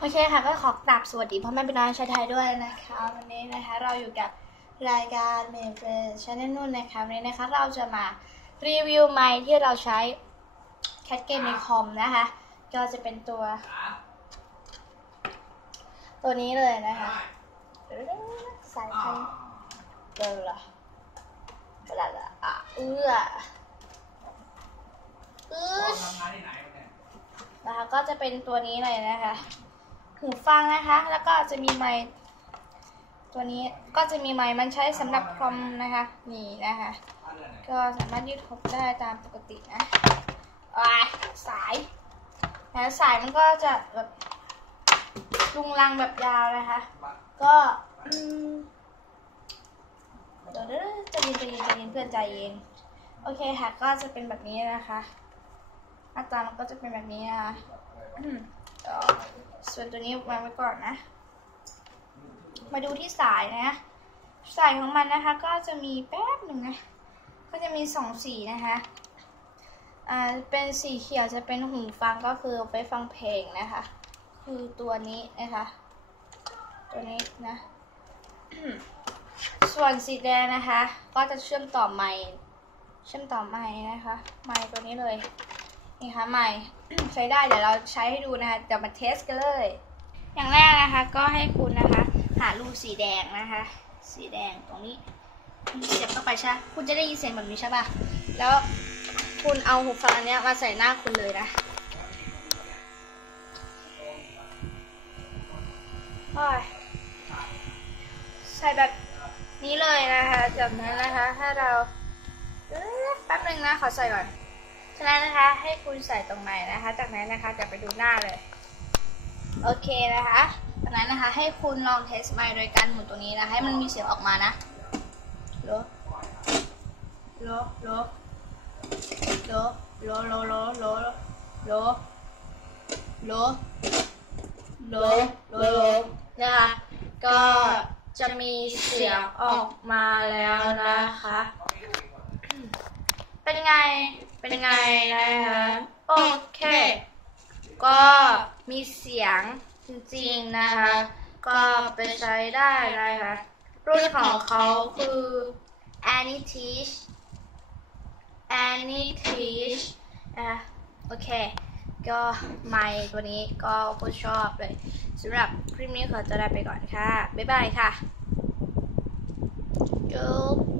โอเคค่ะก็ขอกราบสวัสดีพ่อแม่พี่น้องชาวไทยด้วยนะคะ วันนี้นะคะเราอยู่กับรายการเมเฟชแนลนุ่นนะคะวันนี้นะคะเราจะมารีวิวไมค์ที่เราใช้แคทเกมในคอมนะคะ ก็จะเป็นตัว ตัวนี้เลยนะคะสายพันธุ์เบลล่ะเบลล่ะอะเอื้ออื้อทำงานที่ไหนวะเนี่ยนะคะก็จะเป็นตัวนี้เลยนะคะ หูฟังนะคะ แล้วก็จะมีไมค์ตัวนี้ก็จะมีไมค์มันใช้สำหรับคอมนะคะ นี่นะคะ ก็สามารถยืดหดได้ตามปกตินะอ้ายสายนะสายมันก็จะแบบลุงลังแบบยาวนะคะ ก็เดี๋ยวเจะยินจะยินจะยินเพื่อนใจเองโอเคค่ะ ก็จะเป็นแบบนี้นะคะหน้าตามันก็จะเป็นแบบนี้นะคะ ส่วนตัวนี้วางไว้ก่อนนะ มาดูที่สายนะ สายของมันนะคะ ก็จะมีแป๊บหนึ่งนะ ก็จะมีสองสีนะคะอ่าเป็นสีเขียวจะเป็นหูฟังก็คือไปฟังเพลงนะคะ คือตัวนี้นะคะ ตัวนี้นะ ส่วนสีแดงนะคะ ก็จะเชื่อมต่อไมค์เชื่อมต่อไมค์นะคะ ไมค์ตัวนี้เลย นี่ค่ะไมค์ใช้ได้เดี๋ยวเราใช้ให้ดูนะคะเดี๋ยวมาเทสกันเลย อย่างแรกนะคะ ก็ให้คุณนะคะ หารูสีแดงนะคะ สีแดงตรงนี้เสียบเข้าไปใช่ไหมคุณจะได้ยินเสียงแบบนี้ใช่ป่ะแล้วคุณเอาหูฟังอันนี้มาใส่หน้าคุณเลยนะโอ้ยใส่แบบนี้เลยนะคะจากนั้นนะคะ ถ้าเราแป๊บนึงนะขอใส่ก่อน ฉะนั้นนะคะ ให้คุณใส่ตรงไหนนะคะ จากนั้นนะคะจะไปดูหน้าเลย โอเคนะคะจากนั้นนะคะ ให้คุณลองเทสไมโดยการหมุนตรงนี้นะ ให้มันมีเสียงออกมานะโลโลโลโลโลโลโลโลโลโลโลโลโลนะคะก็จะมีเสียงออกมาแล้วนะคะ เป็นไง เป็นไงนะคะโอเค ก็มีเสียงจริงๆนะคะ ก็ไปใช้ได้นะคะรุ่นของเขาคือ Annie Teach Annie Teach นะคะโอเค ก็ไมค์ตัวนี้ก็ผู้ชอบเลยสำหรับคลิปนี้ขอจะได้ไปก่อนค่ะ บ๊ายบายค่ะจุ๊บ